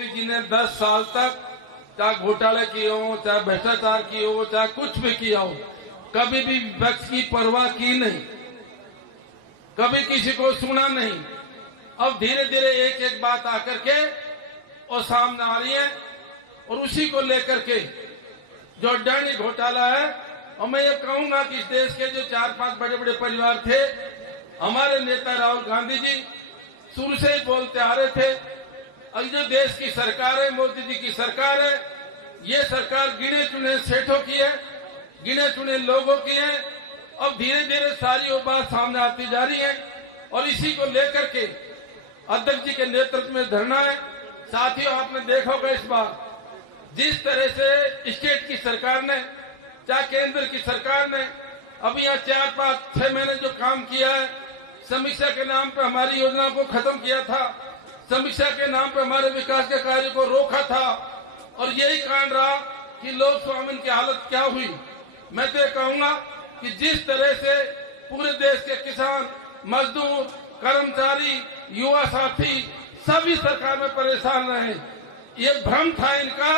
मोदी जी ने 10 साल तक चाहे घोटाले किए हो, चाहे भ्रष्टाचार किए हो, चाहे कुछ भी किया हो, कभी भी विपक्ष की परवाह की नहीं, कभी किसी को सुना नहीं। अब धीरे धीरे एक एक बात आकर के और सामने आ रही है और उसी को लेकर के जो अडानी घोटाला है। और मैं ये कहूंगा कि इस देश के जो 4-5 बड़े बड़े परिवार थे, हमारे नेता राहुल गांधी जी शुरू से ही बोलते आ रहे थे, और जो देश की सरकार है, मोदी जी की सरकार है, ये सरकार गिने चुने सेठों की है, गिने चुने लोगों की है। अब धीरे धीरे सारी वो बात सामने आती जा रही है और इसी को लेकर के अध्यक्ष जी के नेतृत्व में धरना है। साथियों, आपने देखा होगा इस बार जिस तरह से स्टेट की सरकार ने, चाहे केंद्र की सरकार ने अभी यहाँ 4-5-6 महीने जो काम किया है, समीक्षा के नाम पर हमारी योजना को खत्म किया था, समीक्षा के नाम पर हमारे विकास के कार्य को रोका था, और यही कारण रहा कि लोक स्वामिन की हालत क्या हुई। मैं तो ये कहूंगा कि जिस तरह से पूरे देश के किसान, मजदूर, कर्मचारी, युवा साथी सभी सरकार में परेशान रहे, ये भ्रम था इनका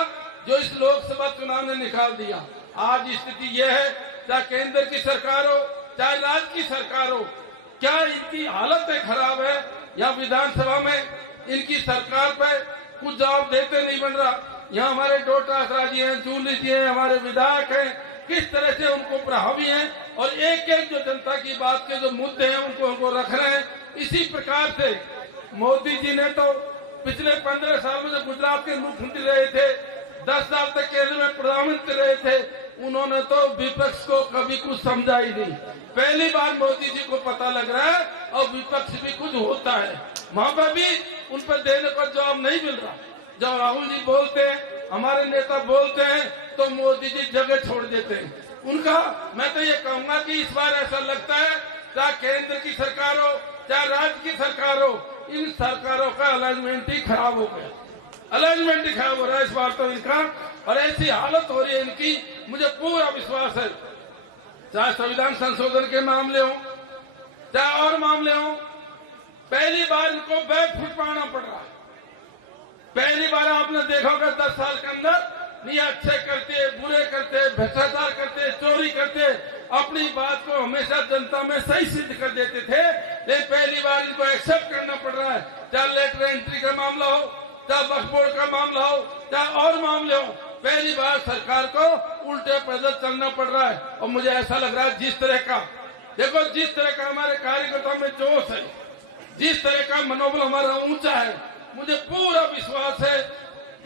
जो इस लोकसभा चुनाव ने निकाल दिया। आज स्थिति यह है, चाहे केंद्र की सरकार हो, चाहे राज्य की सरकार हो, क्या इनकी हालत खराब है या विधानसभा में इनकी सरकार पर कुछ जवाब देते नहीं बन रहा। यहाँ हमारे डोटासरा जी हैं, जूली जी हैं, हमारे विधायक हैं, किस तरह से उनको प्रभावी हैं और एक एक जो जनता की बात के जो मुद्दे हैं उनको रख रहे हैं। इसी प्रकार से मोदी जी ने तो पिछले 15 साल में जो गुजरात के मुख्यमंत्री रहे थे, 10 साल तक केंद्र में प्रधानमंत्री रहे थे, उन्होंने तो विपक्ष को कभी कुछ समझा ही नहीं। पहली बार मोदी जी को पता लग रहा है और विपक्ष भी कुछ होता है, वहां पर भी उन पर देने का जवाब नहीं मिल रहा। जब राहुल जी बोलते हैं, हमारे नेता बोलते हैं, तो मोदी जी जगह छोड़ देते हैं उनका। मैं तो ये कहूंगा कि इस बार ऐसा लगता है, चाहे केंद्र की सरकार हो, चाहे राज्य की सरकार हो, इन सरकारों का अलाइनमेंट ही खराब हो गया, अलाइनमेंट ही खराब हो रहा है इस बार तो इनका। और ऐसी हालत हो रही है इनकी, मुझे पूरा विश्वास है, चाहे संविधान संशोधन के मामले हो, चाहे और मामले हो, पहली बार इनको बैकफुट पाना पड़ रहा है। पहली बार आपने देखा होगा 10 साल के अंदर नहीं, अच्छे करते, बुरे करते, भ्रष्टाचार करते, चोरी करते, अपनी बात को हमेशा जनता में सही सिद्ध कर देते थे, लेकिन पहली बार इनको एक्सेप्ट करना पड़ रहा है। चाहे लेटर एंट्री का मामला हो, चाहे वक्फ बोर्ड का मामला हो, चाहे और मामले हो, पहली बार सरकार को उल्टे पैदल चलना पड़ रहा है। और मुझे ऐसा लग रहा है जिस तरह का, देखो जिस तरह का हमारे कार्यकर्ताओं में जोश है, जिस तरह का मनोबल हमारा ऊंचा है, मुझे पूरा विश्वास है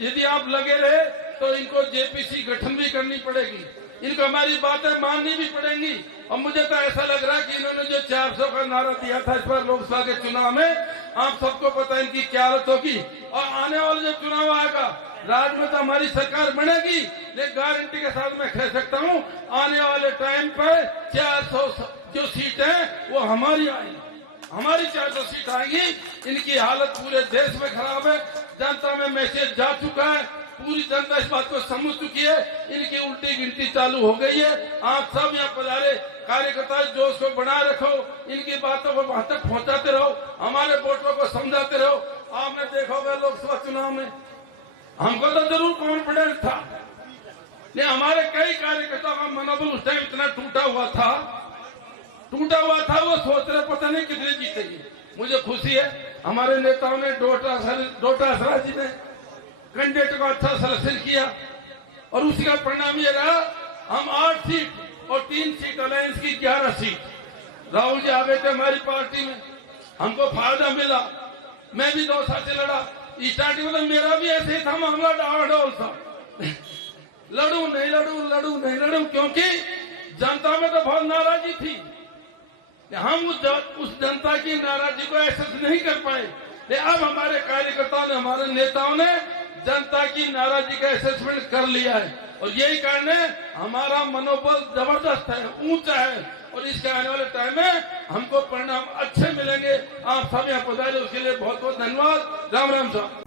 यदि आप लगे रहे तो इनको जेपीसी गठन भी करनी पड़ेगी, इनको हमारी बातें माननी भी पड़ेंगी। और मुझे तो ऐसा लग रहा है कि इन्होंने जो 400 का नारा दिया था इस बार लोकसभा के चुनाव में, आप सबको पता है इनकी क्या हालत होगी। और आने वाला जो चुनाव आएगा, राज्य में तो हमारी सरकार बनेगी, लेकिन गारंटी के साथ मैं कह सकता हूँ आने वाले टाइम पर 400 जो सीट है वो हमारी आएगी, हमारी 400 सीट आएंगी। इनकी हालत पूरे देश में खराब है, जनता में मैसेज जा चुका है, पूरी जनता इस बात को समझ चुकी है, इनकी उल्टी गिनती चालू हो गई है। आप सब यहाँ पधारे कार्यकर्ता जोश को बनाए रखो, इनकी बातों को वहां तक पहुंचाते रहो, हमारे वोटरों को समझाते रहो। आपने देखा होगा लोकसभा चुनाव में हमको तो जरूर कॉन्फिडेंस था, लेकिन हमारे कई कार्यकर्ताओं का मनोबल उस टाइम इतना टूटा हुआ था, वो सोच रहे पता नहीं कितने जीतेगी। मुझे खुशी है हमारे नेताओं ने, डोटासरा जी ने कैंडिडेट को अच्छा सिलेक्शन किया और उसका परिणाम ये रहा, हम 8 सीट और 3 सीट अलायंस की 11 सीट। राहुल जी आ गए थे हमारी पार्टी में, हमको फायदा मिला, मैं भी 2 साल से लड़ा। स्टार्टिंग में तो मेरा भी ऐसे ही था मामला, डावाडोल था, लड़ू नहीं लड़ू, क्योंकि जनता में तो बहुत नाराजगी थी, हम उस जनता की नाराजगी को एक्सेस नहीं कर पाए। लेकिन अब हमारे कार्यकर्ताओं ने, हमारे नेताओं ने जनता की नाराजगी का असेसमेंट कर लिया है और यही कारण है हमारा मनोबल जबरदस्त है, ऊंचा है, और इसके आने वाले टाइम में हमको परिणाम अच्छे मिलेंगे। आप सब यहाँ पधारे उसके लिए बहुत बहुत धन्यवाद। राम राम साहब।